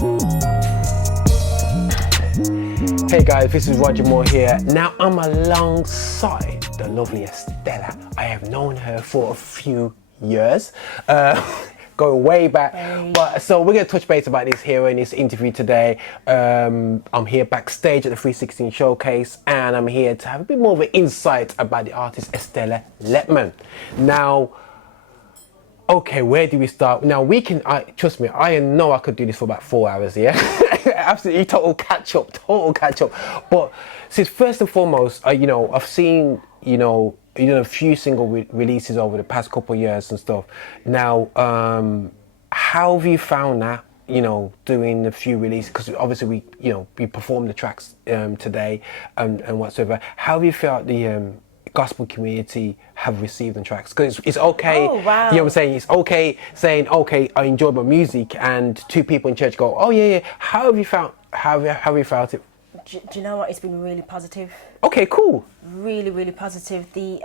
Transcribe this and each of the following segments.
Hey guys, this is Roger Moore here. Now I'm alongside the lovely Estella. I have known her for a few years, going way back. Hey. But so we're gonna touch base about this here in this interview today. I'm here backstage at the 316 Showcase, and I'm here to have a bit more of an insight about the artist Estella Letman. Now, okay, where do we start? Now trust me, I know I could do this for about 4 hours, yeah? Absolutely total catch up. But since first and foremost, I've seen, you done a few single releases over the past couple of years and stuff. Now, how have you found that, doing a few releases? Because obviously we performed the tracks today and whatsoever. How have you felt the gospel community have received the tracks? Because it's okay, Oh, wow. you know what I'm saying? It's okay saying, okay, I enjoy my music, and two people in church go, oh yeah. How have you felt it? Do you know what? It's been really positive. Okay, cool. Really, really positive. The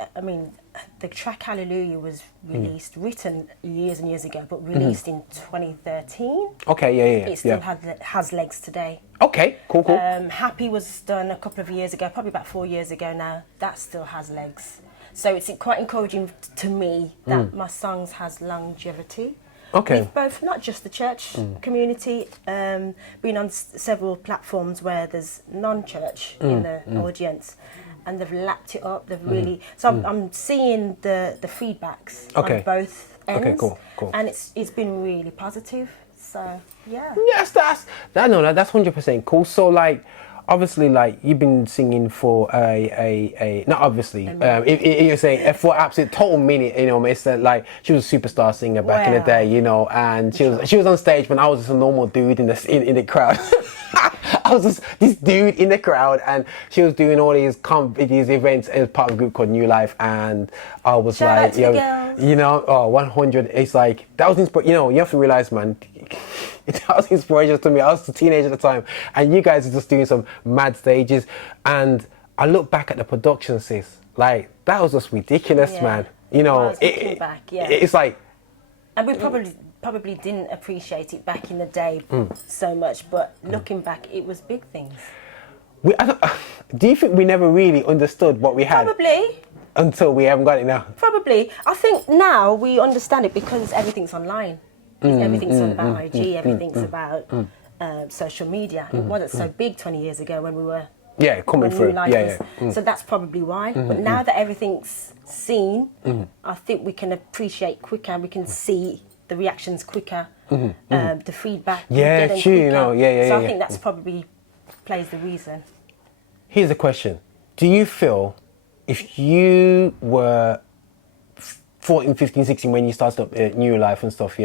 track Hallelujah was written years and years ago, but released in 2013. Okay, yeah. It still has legs today. Okay, cool. Happy was done a couple of years ago, probably about 4 years ago now. That still has legs. So it's quite encouraging to me that my songs has longevity. Okay. With both, not just the church community, been on several platforms where there's non-church in the audience, and they've lapped it up. They've really. So I'm seeing the feedbacks on both ends. Okay, cool. And it's been really positive. So yeah. Yes, that's 100% cool. So obviously, you've been singing for not obviously, you're saying for absolute total minute, it's she was a superstar singer back in the day, and she was on stage when I was just a normal dude in the crowd. I was just this dude in the crowd, and she was doing all these events as part of a group called New Life, and I was Shout out to the girls. 100. It's that was inspiration. You have to realize, man. That was inspiration to me. I was a teenager at the time, and you guys are just doing some mad stages. And I look back at the production, sis. That was just ridiculous, man. Looking back, it's and we probably didn't appreciate it back in the day so much, but looking back, it was big things. Do you think we never really understood what we had? Probably. Until we haven't got it now. Probably. I think now we understand it because everything's online. Everything's about IG, everything's about social media. It wasn't so big 20 years ago when we were coming through. So that's probably why. But now that everything's seen, I think we can appreciate quicker. We can see the reactions quicker, the feedback. Yeah, true. So I think that's probably plays the reason. Here's a question: do you feel if you were 14, 15, 16 when you started up New Life and stuff,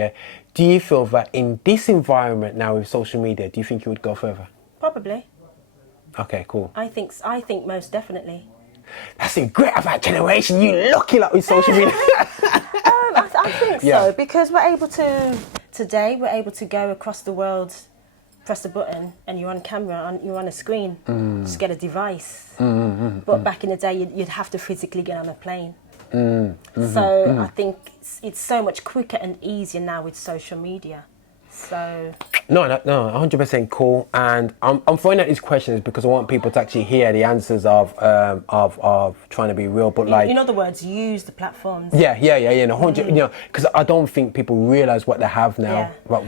do you feel that in this environment now with social media, do you think you would go further? Probably. Okay, cool. I think most definitely. That's the great about generation. You lucky lot with social media. I think so, because we're able to go across the world, press a button, and you're on camera, you're on a screen, just get a device. But back in the day, you'd have to physically get on a plane. I think it's so much quicker and easier now with social media. So no, 100% cool. And I'm throwing out these questions because I want people to actually hear the answers of trying to be real. But in other words, use the platforms. 100. Because I don't think people realize what they have now. Yeah. But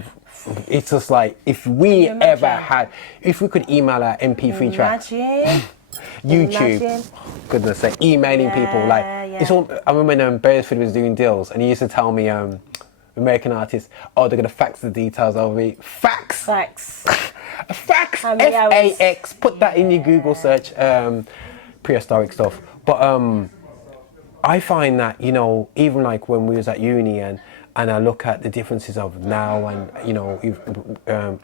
it's just if we could email our MP3 tracks. YouTube, goodness sake, emailing people it's all. I remember when Beresford was doing deals, and he used to tell me, American artists, they're gonna fax the details over me. Fax. Fax. F-A-X. Put that in your Google search. Prehistoric stuff. But I find that even when we was at uni and I look at the differences of now and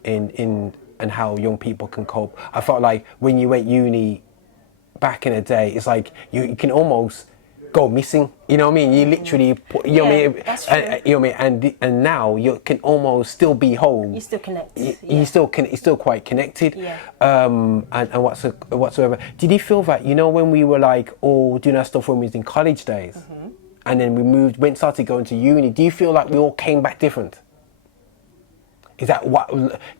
in how young people can cope. I felt like when you went uni back in the day, it's you can almost go missing. You know what I mean? You literally put, you know what I mean? That's true. You know what I mean? And now you can almost still be home. You still connect. You're still quite connected. Yeah. And whatsoever. Did you feel that when we were doing our stuff when we was in college days, and then we started going to uni? Do you feel like we all came back different? Is that what,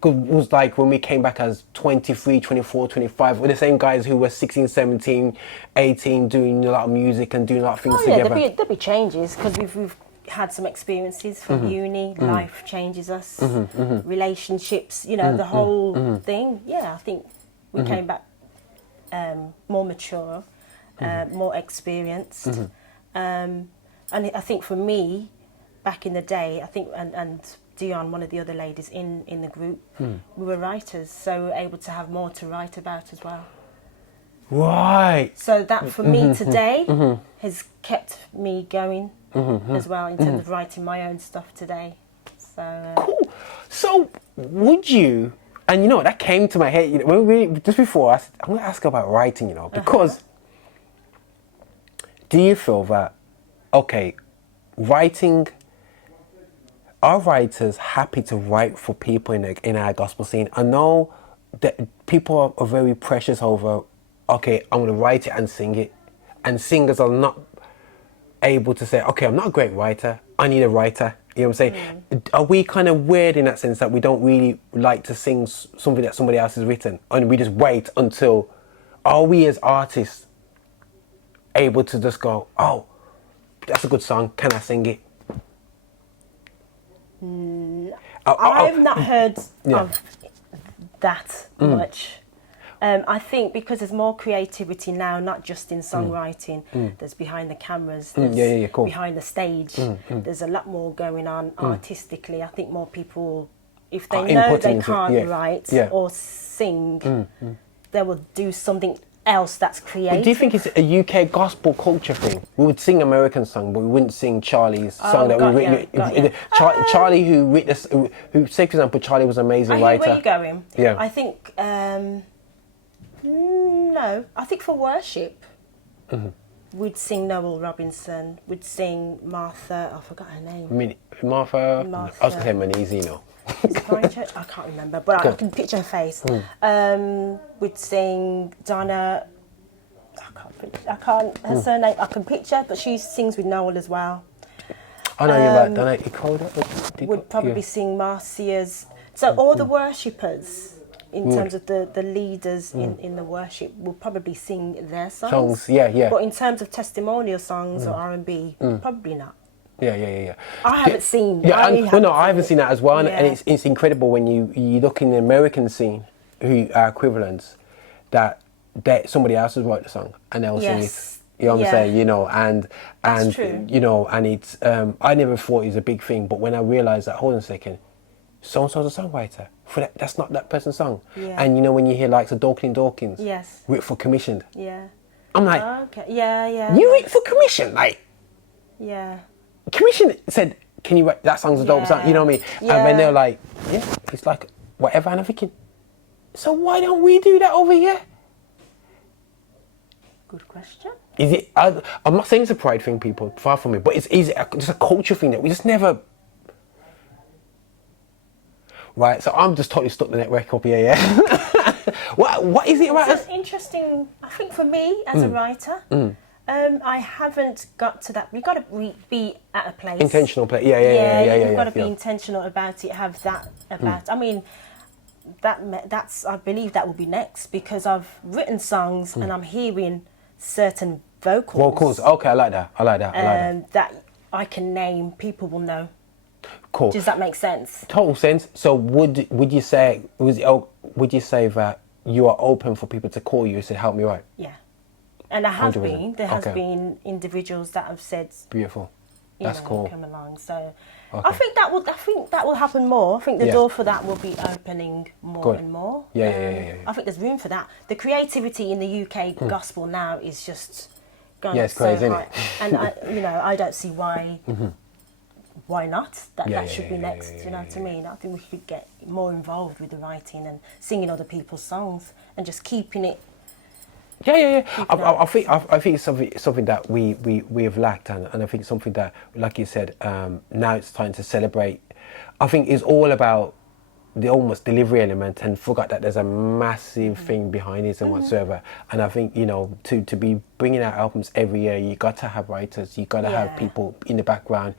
cause it was like when we came back as 23, 24, 25, we're the same guys who were 16, 17, 18, doing a lot of music and doing a lot of things together? There'll be changes, because we've had some experiences from uni, life changes us, relationships, you know, the whole thing. Yeah, I think we came back more mature, more experienced. And I think for me, back in the day, I think, and Dion, one of the other ladies in the group, we were writers, so we were able to have more to write about as well. Right. So that for me today has kept me going as well in terms of writing my own stuff today. So Cool. So would you, and you know, that came to my head, you know, when we, just before, I said, I'm going to ask about writing, you know, because do you feel that, okay, writing, are writers happy to write for people in our gospel scene? I know that people are very precious over, okay, I'm going to write it and sing it. And singers are not able to say, okay, I'm not a great writer, I need a writer. You know what I'm saying? Are we kind of weird in that sense that we don't really like to sing something that somebody else has written and we just wait until, are we as artists able to just go, oh, that's a good song, can I sing it? I've not heard of that much. I think because there's more creativity now, not just in songwriting, there's behind the cameras, there's cool. behind the stage, there's a lot more going on artistically. I think more people, if they know they can't write or sing, they will do something else that's creative. But do you think it's a UK gospel culture thing? We would sing American song, but we wouldn't sing Charlie's song that we written. Charlie, who wrote this, who say for example, Charlie was an amazing writer. Where you going? Yeah. I think no. I think for worship, we'd sing Noel Robinson. We'd sing Martha. I forgot her name. Martha. I was gonna say Manise, you know. Is it Brian Church? I can't remember, but I can picture her face. We'd sing Donna. I can't. Her surname I can picture, but she sings with Noel as well. I know you're right. Donna Ikoda. Would probably sing Marcia's. So all the worshippers, in terms of the leaders in the worship, will probably sing their songs. But in terms of testimonial songs or R&B, probably not. Yeah. I haven't seen. I haven't seen that as well, and it's incredible when you look in the American scene, who are equivalents, that somebody else has wrote the song and they'll sing it. You know what I'm saying? You know, and true. you know, and it's I never thought it was a big thing, but when I realised that, hold on a second, so and so's a songwriter for that. That's not that person's song. Yeah. And you know when you hear like the Dawkins, written for commissioned. Yeah. I'm like, okay. Yeah. You written for commission, like. Yeah. Commission said, can you write that song's a dope song, you know what I mean? Yeah. And then they're like, yeah, it's like whatever, and I'm thinking, so why don't we do that over here? Good question. Is it? I'm not saying it's a pride thing, people, far from it, but it's just a culture thing that we just never. Right, so I'm just totally stuck the network up here, yeah. What is it about? It's interesting. I think for me as a writer. I haven't got to that. We've got to be at a place. Intentional place. Yeah. You've got to be intentional about it. Have that about. I mean, that's. I believe that will be next, because I've written songs and I'm hearing certain vocals. Okay, I like that. That I can name. People will know. Cool. Does that make sense? Total sense. So would you say that you are open for people to call you and say, help me write? Yeah. And I have 100%. been. There has been individuals that have said, beautiful. That's cool. Come along. So I think that will happen more. I think the door for that will be opening more and more. Yeah. I think there's room for that. The creativity in the UK gospel now is just going it's so crazy, high. isn't it? And I don't see why not. That should be next. You know what I mean? I think we should get more involved with the writing and singing other people's songs and just keeping it. Yeah. I think it's something that we have lacked, and I think something that, like you said, now it's time to celebrate. I think it's all about the almost delivery element, and forgot that there's a massive thing behind it and whatsoever. And I think, you know, to be bringing out albums every year, you got to have writers, you got to have people in the background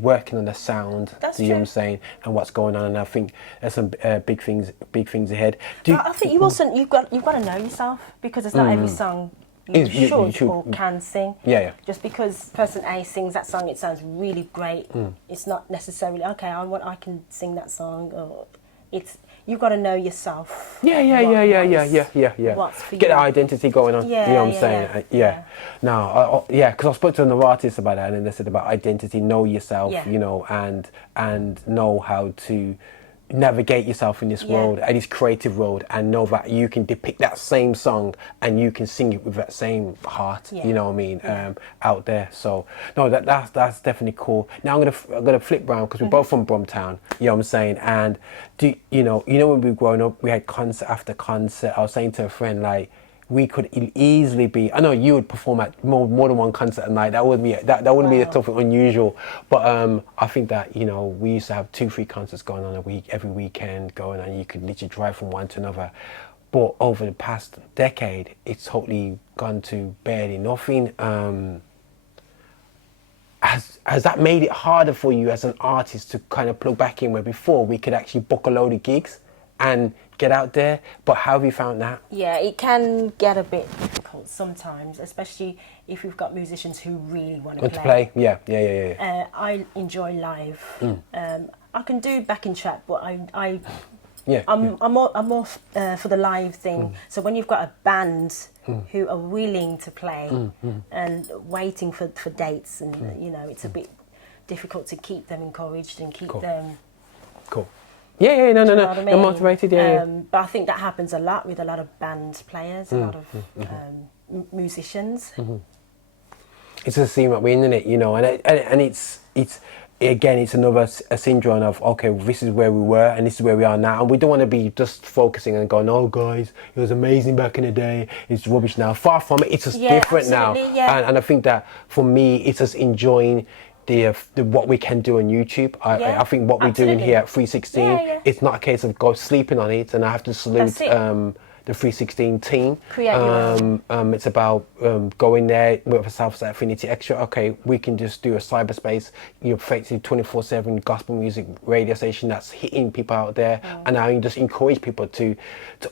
working on the sound. That's you know what I'm true. saying, and what's going on. And I think there's some big things ahead. I think you've got to know yourself, because it's not every song you should or can sing. Yeah. Just because person A sings that song, it sounds really great. It's not necessarily okay. I can sing that song, or you've got to know yourself. Yeah. What's for Get you. that identity going on. Yeah, you know what I'm yeah, saying? yeah. Now, because I spoke to another artist about that, and they said about identity, know yourself, Yeah. you know, and know how to navigate yourself in this world, and this creative world, and know that you can depict that same song and you can sing it with that same heart. Yeah. You know what I mean? Out there. So no, that's definitely cool. Now I'm gonna flip round, because we're both from Bromtown. You know what I'm saying? And you know when we were growing up, we had concert after concert. I was saying to a friend, like, we could easily be. I know you would perform at more than one concert a night. That wouldn't be something unusual. But I think that, you know, we used to have 2-3 concerts going on every weekend going on. You could literally drive from one to another. But over the past decade, it's totally gone to barely nothing. Has that made it harder for you as an artist to kind of plug back in, where before we could actually book a load of gigs and get out there? But how have you found that? Yeah, it can get a bit difficult sometimes, especially if we've got musicians who really want to play. Yeah. I enjoy live. I can do backing track, but I'm more for the live thing. So when you've got a band who are willing to play and waiting for dates, and you know, it's a bit difficult to keep them encouraged and keep them. Cool. Yeah, no. What I mean? They're motivated, yeah. But I think that happens a lot with a lot of band players, a lot of musicians. It's a scene that we're in it, you know, and it's again, it's another a syndrome of, okay, this is where we were and this is where we are now, and we don't want to be just focusing and going, oh guys, it was amazing back in the day, it's rubbish now. Far from it, it's just different now. And I think that for me, it's just enjoying the what we can do on YouTube. I think what we're doing here at 316, it's not a case of go sleeping on it, and I have to salute the 316 team. Create your own. It's about going there with a Southside Affinity Extra. Okay, we can just do a cyberspace, effectively 24/7 gospel music radio station that's hitting people out there, and I just encourage people to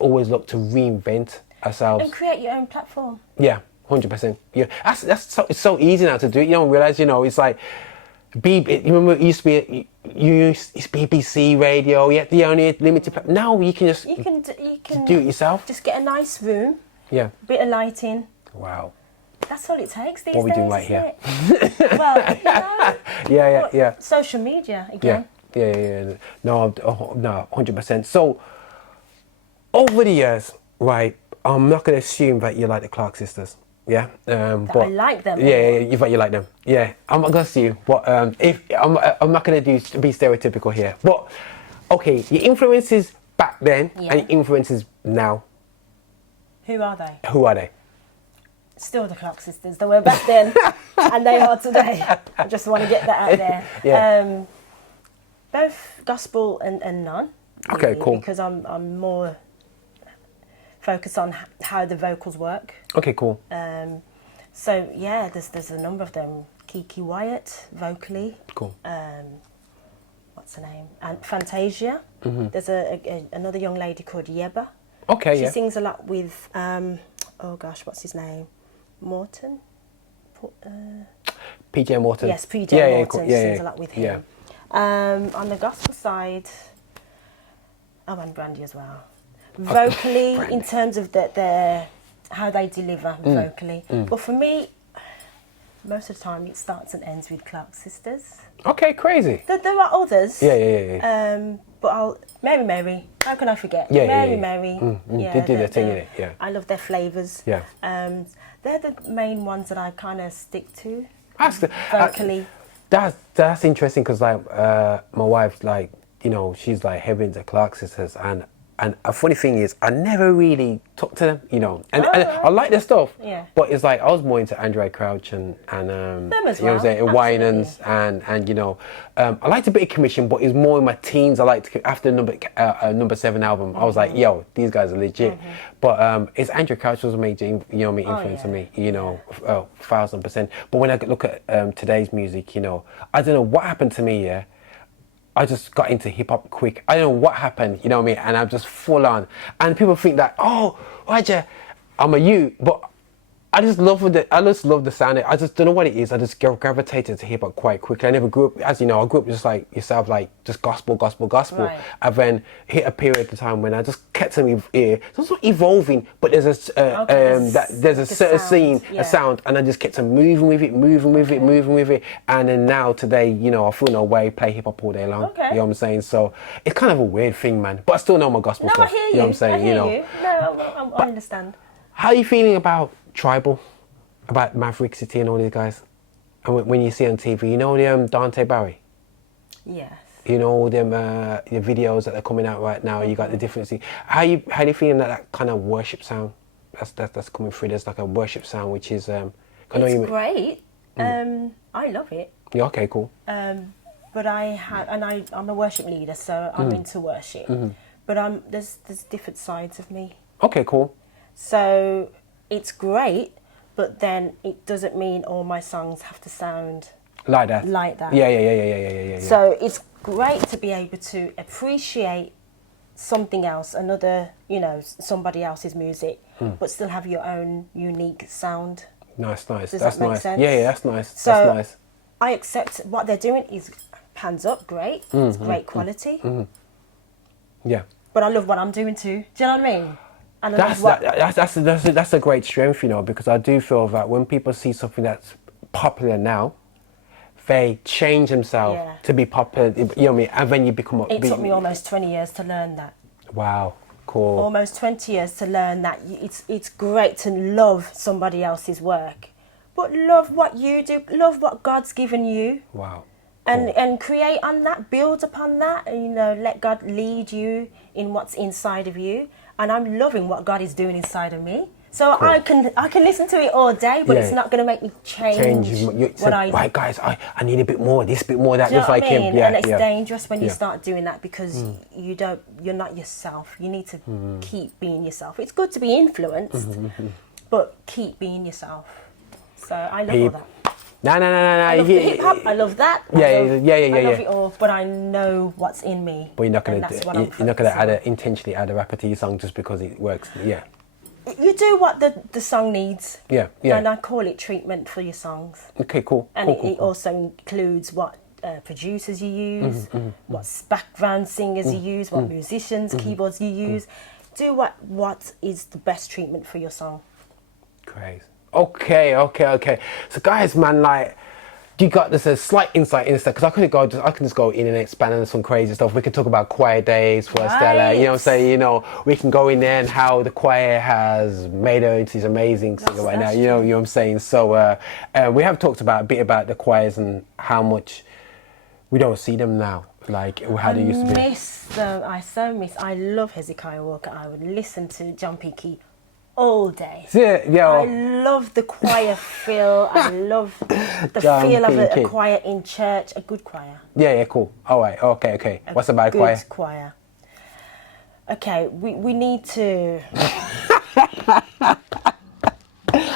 always look to reinvent ourselves and create your own platform. Yeah. 100%. Yeah, it's so easy now to do. You don't realize, you know, it's like you remember it used to be it's BBC radio. You had the only limited. Now you can just you can do it yourself. Just get a nice room. Yeah. Bit of lighting. Wow. That's all it takes these days. What are we doing right here? Well, you know. Yeah. Social media again. Yeah. No, 100%. So over the years, right? I'm not going to assume that you like the Clark sisters. Yeah, but I like them. Yeah, you like them. Yeah, I'm not gonna see you. But if I'm not gonna be stereotypical here. But okay, your influences back then and your influences now. Who are they? Still the Clark sisters. They were back then, and they are today. I just want to get that out there. Yeah. Both gospel and none. Okay, really, cool. Because I'm more focused on how the vocals work. Okay, cool. So yeah, there's a number of them. Kiki Wyatt, vocally. Cool. What's her name? And Fantasia. There's another young lady called Yeba. Okay, She sings a lot with, oh gosh, what's his name? Morton? PJ Morton. Yes, PJ Morton. Cool. She sings a lot with him. On the gospel side, and Brandy as well. Vocally, in terms of their how they deliver vocally. But for me, most of the time it starts and ends with Clark sisters. Okay, crazy. There are others. Yeah. But Mary, how can I forget? Mary. Yeah, they did their thing in it. Yeah. I love their flavours. Yeah. They're the main ones that I kind of stick to. Vocally. That's interesting, because like my wife, like, you know, she's like heavy into Clark sisters, and And a funny thing is, I never really talked to them, you know. And I like their stuff, but it's like I was more into Android Crouch and them as you know what I'm saying, Winans and you know, I liked a bit of Commission, but it's more in my teens. I liked after number 7 album. I was like, yo, these guys are legit. But it's Android Crouch was a major, you know, me influence on me, you know, 1000%. But when I look at today's music, you know, I don't know what happened to me, yeah. I just got into hip hop quick. I don't know what happened, you know what I mean? And I'm just full on. And people think that, oh, Roger, I'm a youth, but I just love the sound. I just don't know what it is. I just gravitated to hip hop quite quickly. I never grew up, as you know, I grew up just like yourself, like just gospel. Right. And then hit a period of time when I just kept on it's not evolving, but there's a certain scene, a sound, and I just kept on moving with it. And then now today, you know, I feel no way, play hip hop all day long. Okay. You know what I'm saying? So it's kind of a weird thing, man. But I still know my gospel stuff. I hear you. You know what I'm saying? I hear you. No, I understand. How are you feeling about Tribal, about Maverick City and all these guys? And when you see on TV, you know the Dante Barry? Yes. You know all them the videos that are coming out right now. You got the difference. How do you feeling that kind of worship sound that's coming through? There's like a worship sound which is it's great. I love it. Yeah. Okay. Cool. But I'm a worship leader, so I'm into worship. But there's different sides of me. Okay. Cool. So it's great, but then it doesn't mean all my songs have to sound like that. Yeah. So it's great to be able to appreciate something else, another, you know, somebody else's music, but still have your own unique sound. Nice. Does That's that make nice. sense? Yeah, that's nice. So that's nice. I accept what they're doing is hands up, great. It's great quality. Yeah. But I love what I'm doing too. Do you know what I mean? And that's a great strength, you know, because I do feel that when people see something that's popular now, they change themselves to be popular, you know what I mean, and then you become It took me almost 20 years to learn that. Wow, cool. Almost 20 years to learn that it's great to love somebody else's work, but love what you do, love what God's given you. Wow. And create on that, build upon that, and, you know, let God lead you in what's inside of you. And I'm loving what God is doing inside of me. So cool. I can listen to it all day, but it's not going to make me change what I do. Right, guys, I need a bit more, this bit more, that, do you just know like what I mean? him. Yeah, and it's dangerous when you start doing that because you're not yourself. You need to keep being yourself. It's good to be influenced, but keep being yourself. So I love all that. No. I love the hip hop. I love that. I love it all, but I know what's in me. But you're not gonna intentionally add a rapper to your song just because it works. Yeah. You do what the song needs. Yeah. And I call it treatment for your songs. Okay, cool. And it also includes what producers you use, what background singers you use, what musicians, keyboards you use. Do what is the best treatment for your song. Crazy. Okay. So guys, man, like, you got this a slight insight into that, because I can just go in and expand on some crazy stuff. We could talk about choir days for Estella, you know what I'm saying? You know, we can go in there and how the choir has made her into this amazing singer right now. You know what I'm saying? So we have talked a bit about the choirs and how much we don't see them now. Like how they used to be. I love Hezekiah Walker. I would listen to John P. Key all day. Yeah. I love the choir feel. I love the feel of a choir in church. A good choir. Yeah, cool. All right, okay. What's a bad choir? Good choir. Okay, we need to.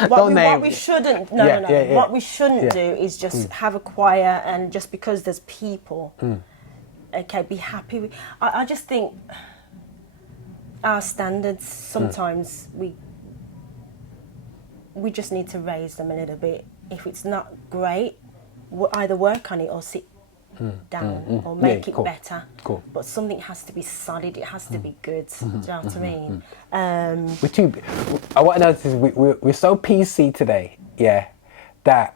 What we shouldn't do is just have a choir and just because there's people. Okay, be happy with. I just think our standards sometimes we just need to raise them a little bit. If it's not great, we'll either work on it or sit down or make it better. Cool. But something has to be solid. It has to be good. Do you know what I mean? What I noticed is we're so PC today, that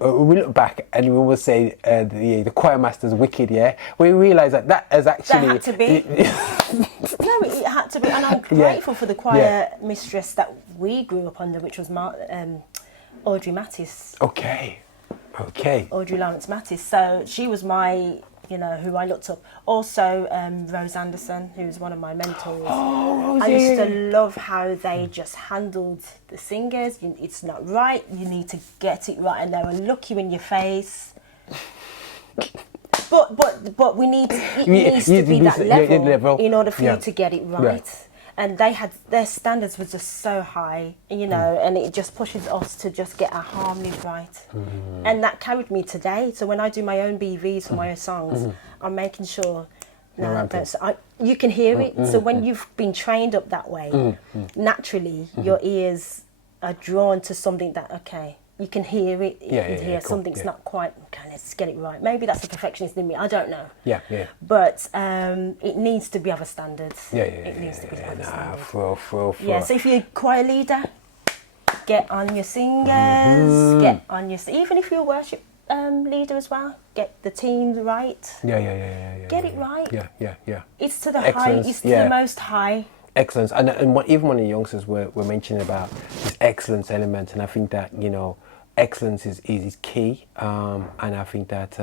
we look back and we will say the choir master's wicked, we realise that has actually... That had to be. No, it had to be. And I'm grateful for the choir mistress that we grew up under, which was Audrey Mattis. Okay. Audrey Lawrence Mattis. So she was my you know, who I looked up. Also, Rose Anderson, who's one of my mentors. Oh, I used to love how they just handled the singers. It's not right. You need to get it right, and they will look you in your face. But we need it needs to be that level in order for you to get it right. Yeah. And their standards were just so high, you know, and it just pushes us to just get our harmonies right. And that carried me today. So when I do my own BVs for my own songs, I'm making sure you can hear it. So when you've been trained up that way, naturally your ears are drawn to something that, okay, you can hear it. You can hear something's not quite, okay, let's get it right. Maybe that's the perfectionist in me, I don't know. But it needs to be of a standard. It needs to be of a standard. Yeah, so if you're a choir leader, get on your singers, get on your, even if you're a worship leader as well, get the team right. Get it right. It's to the high, it's to the most high. Excellence, and what even one of the youngsters were mentioning about this excellence element, and I think that, you know, excellence is key, and I think that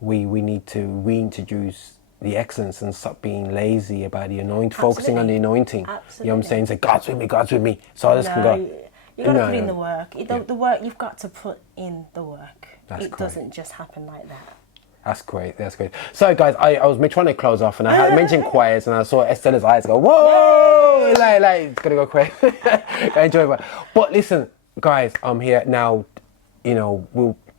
we need to reintroduce the excellence and stop being lazy about the anointing, focusing on the anointing. Absolutely. You know what I'm saying? Say, God's with me, so others can go. You got to put in the work. The work, you've got to put in the work. It doesn't just happen like that. That's great. That's great. So, guys, I was trying to close off, and I had mentioned choirs, and I saw Estella's eyes go, whoa, like it's gonna go crazy. I enjoy it. But listen, guys, I'm here now. You know,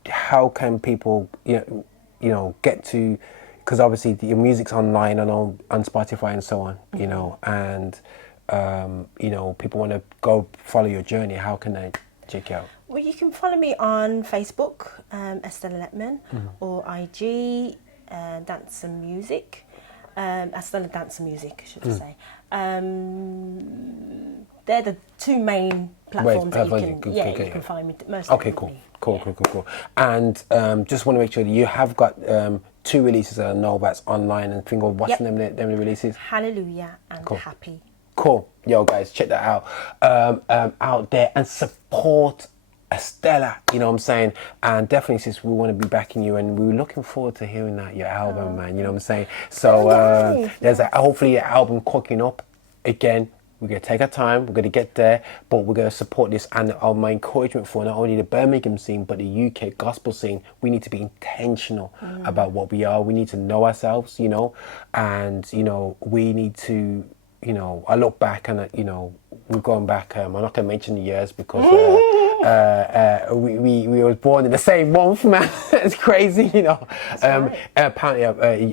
how can people, you know, get to? Because obviously your music's online and on Spotify and so on. You know, and you know, people want to go follow your journey. How can they check you out? Well, you can follow me on Facebook, Estella Letman, or IG, Dance and Music, Estella Dance and Music, I should say. They're the two main platforms that you can find me most. Okay, cool. And just want to make sure that you have got 2 releases that I know that's online, and think of what's the name of the releases? Hallelujah and Happy. Cool. Yo, guys, check that out. Out there, and support Estella, you know what I'm saying? And definitely, sis, we want to be backing you, and we're looking forward to hearing that, your album, man, you know what I'm saying? So there's hopefully your album cooking up again. We're going to take our time, we're going to get there, but we're going to support this. And my encouragement for not only the Birmingham scene, but the UK gospel scene, we need to be intentional about what we are. We need to know ourselves, you know, and, you know, we need to, you know, I look back and, you know, we're going back, I'm not going to mention the years because we were born in the same month, man. It's crazy, you know. Apparently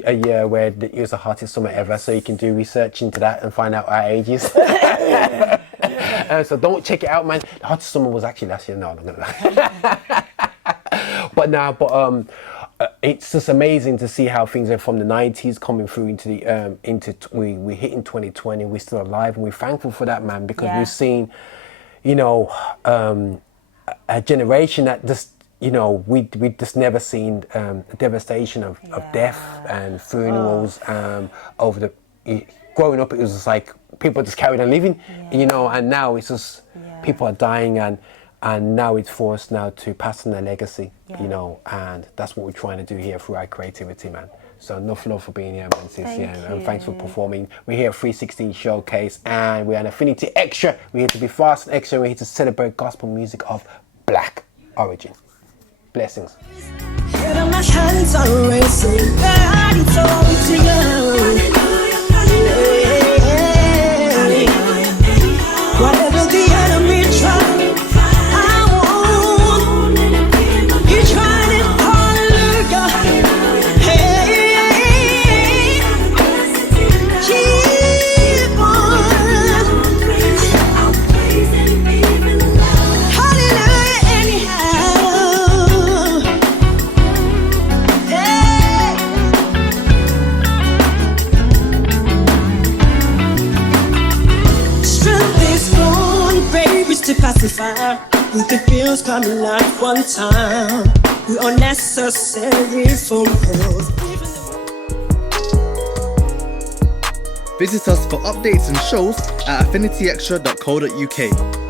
a year where it was the hottest summer ever, so you can do research into that and find out our ages. So don't check it out, man. The hottest summer was actually last year. No, I'm not gonna it's just amazing to see how things are from the 90s coming through into the we're hitting 2020. We're still alive, and we're thankful for that, man, because we've seen, you know, a generation that just, you know, we just never seen the devastation of death and funerals. Over the growing up, it was just like people just carried on living, you know, and now it's just people are dying, and now it's for us now to pass on their legacy, you know, and that's what we're trying to do here through our creativity, man. So enough love for being here, man, sis. And thanks for performing. We're here at 316 Showcase, and we're an Affinity Xtra. We're here to be fast and extra. We're here to celebrate gospel music of Black origin. Blessings. Head on my hands are racing, God, it's all to you. Whatever the enemy tried, to pacify with the bills coming out one time. We are necessary for growth. Visit us for updates and shows at affinityextra.co.uk.